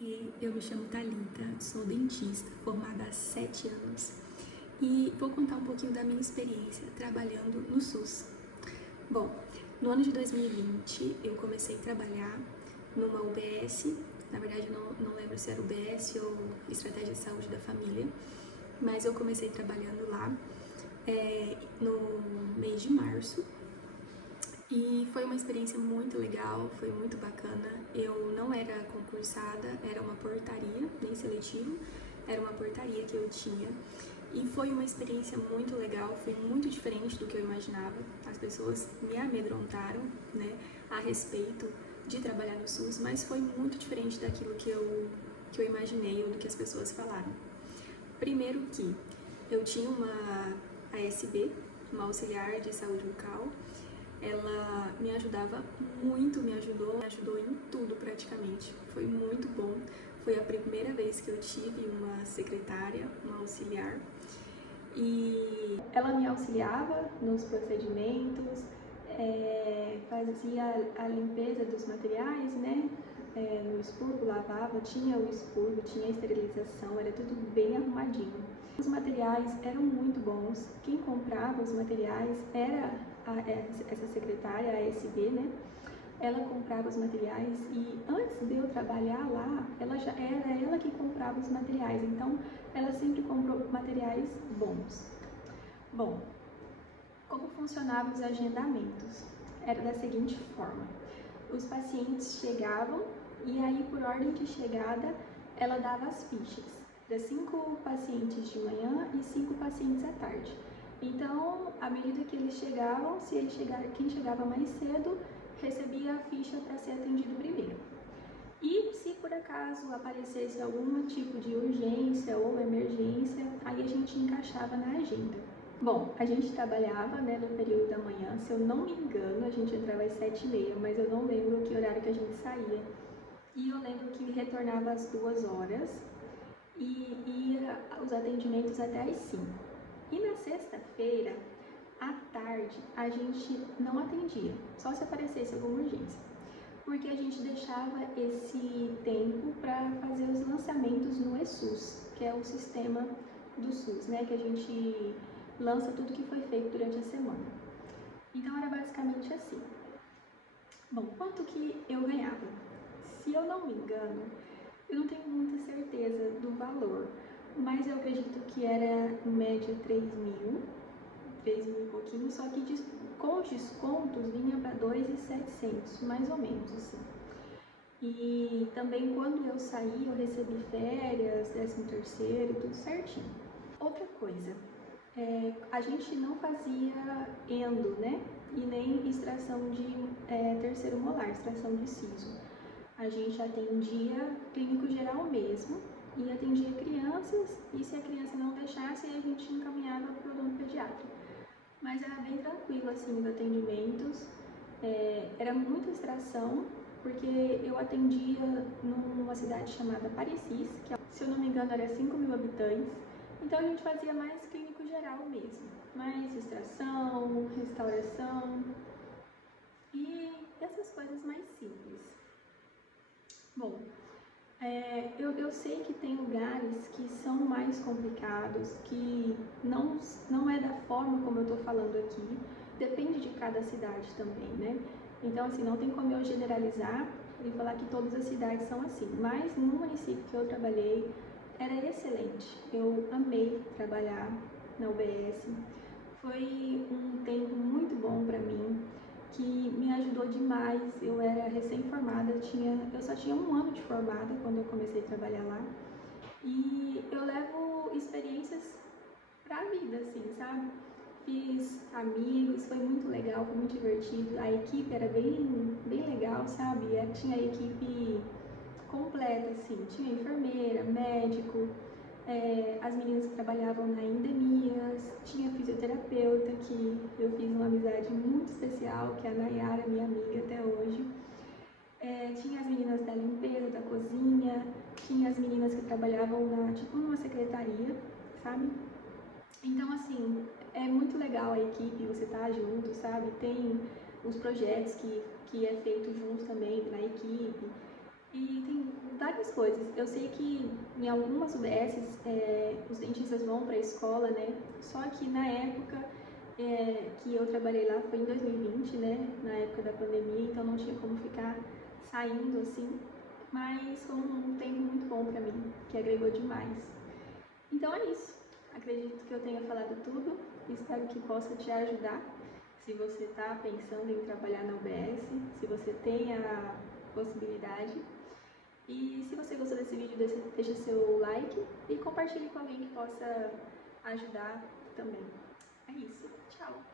Oiê, eu me chamo Thalita, sou dentista, formada há 7 anos e vou contar um pouquinho da minha experiência trabalhando no SUS. Bom, no ano de 2020 eu comecei a trabalhar numa UBS, na verdade não lembro se era UBS ou Estratégia de Saúde da Família, mas eu comecei trabalhando lá no mês de março. E foi uma experiência muito legal, foi muito bacana. Eu não era concursada, era uma portaria, nem seletivo, era uma portaria que eu tinha. E foi uma experiência muito legal, foi muito diferente do que eu imaginava. As pessoas me amedrontaram, né, a respeito de trabalhar no SUS, mas foi muito diferente daquilo que eu imaginei ou do que as pessoas falaram. Primeiro que eu tinha uma ASB, uma auxiliar de saúde bucal. Ela me ajudava muito, me ajudou em tudo praticamente. Foi muito bom. Foi a primeira vez que eu tive uma secretária, uma auxiliar. E ela me auxiliava nos procedimentos, fazia a limpeza dos materiais, né? No expurgo, lavava, tinha o expurgo, tinha a esterilização, era tudo bem arrumadinho. Os materiais eram muito bons. Quem comprava os materiais era essa secretária, a ASB, né? Ela comprava os materiais e antes de eu trabalhar lá, era ela que comprava os materiais, então ela sempre comprou materiais bons. Bom, como funcionavam os agendamentos? Era da seguinte forma: os pacientes chegavam e aí, por ordem de chegada, ela dava as fichas. Era 5 pacientes de manhã e 5 pacientes à tarde. Então, à medida que eles chegavam, quem chegava mais cedo recebia a ficha para ser atendido primeiro. E se por acaso aparecesse algum tipo de urgência ou emergência, aí a gente encaixava na agenda. Bom, a gente trabalhava, né, no período da manhã. Se eu não me engano, a gente entrava às 7h30, mas eu não lembro que horário que a gente saía. E eu lembro que retornava às 2h e ia os atendimentos até às 5. E na sexta-feira, à tarde, a gente não atendia, só se aparecesse alguma urgência, porque a gente deixava esse tempo para fazer os lançamentos no eSUS, que é o sistema do SUS, né, que a gente lança tudo que foi feito durante a semana. Então era basicamente assim. Bom, quanto que eu ganhava? Se eu não me engano, eu não tenho muita certeza do valor, mas eu acredito que era em média 3.000 e pouquinho, só que com os descontos vinha para 2.700, mais ou menos assim. E também quando eu saí, eu recebi férias, 13º, tudo certinho. Outra coisa, a gente não fazia endo, né? E nem extração de terceiro molar, extração de siso. A gente atendia clínico geral mesmo e atendia crianças, e se a criança não deixasse, a gente encaminhava para o odontopediatra. Mas era bem tranquilo assim os atendimentos, era muita extração, porque eu atendia numa cidade chamada Parecis, que se eu não me engano era 5.000 habitantes, então a gente fazia mais clínico geral mesmo, mais extração, restauração e essas coisas mais simples. Bom, eu sei que tem lugares que são mais complicados, que não é da forma como eu estou falando aqui, depende de cada cidade também, né? Então, assim, não tem como eu generalizar e falar que todas as cidades são assim, mas no município que eu trabalhei era excelente. Eu amei trabalhar na UBS, foi um tempo muito bom para mim, que me ajudou demais. Eu era recém-formada, eu só tinha 1 ano de formada quando eu comecei a trabalhar lá. E eu levo experiências pra vida, assim, sabe? Fiz amigos, foi muito legal, foi muito divertido. A equipe era bem legal, sabe? Tinha a equipe completa, assim, tinha enfermeira, médico, as meninas que trabalhavam na endemias, tinha fisioterapeuta, que eu fiz uma amizade muito especial, que é a Nayara, minha amiga até hoje. Tinha as meninas da limpeza, da cozinha, tinha as meninas que trabalhavam tipo numa secretaria, sabe? Então, assim, é muito legal a equipe, você tá junto, sabe? Tem os projetos que é feito junto também na equipe. E tem várias coisas. Eu sei que em algumas UBSs os dentistas vão para a escola, né? Só que na época que eu trabalhei lá foi em 2020, né? Na época da pandemia, então não tinha como ficar saindo assim. Mas foi um tempo muito bom para mim, que agregou demais. Então é isso. Acredito que eu tenha falado tudo. Espero que possa te ajudar. Se você está pensando em trabalhar na UBS, se você tem a possibilidade. E se você gostou desse vídeo, deixa seu like e compartilhe com alguém que possa ajudar também. É isso. Tchau!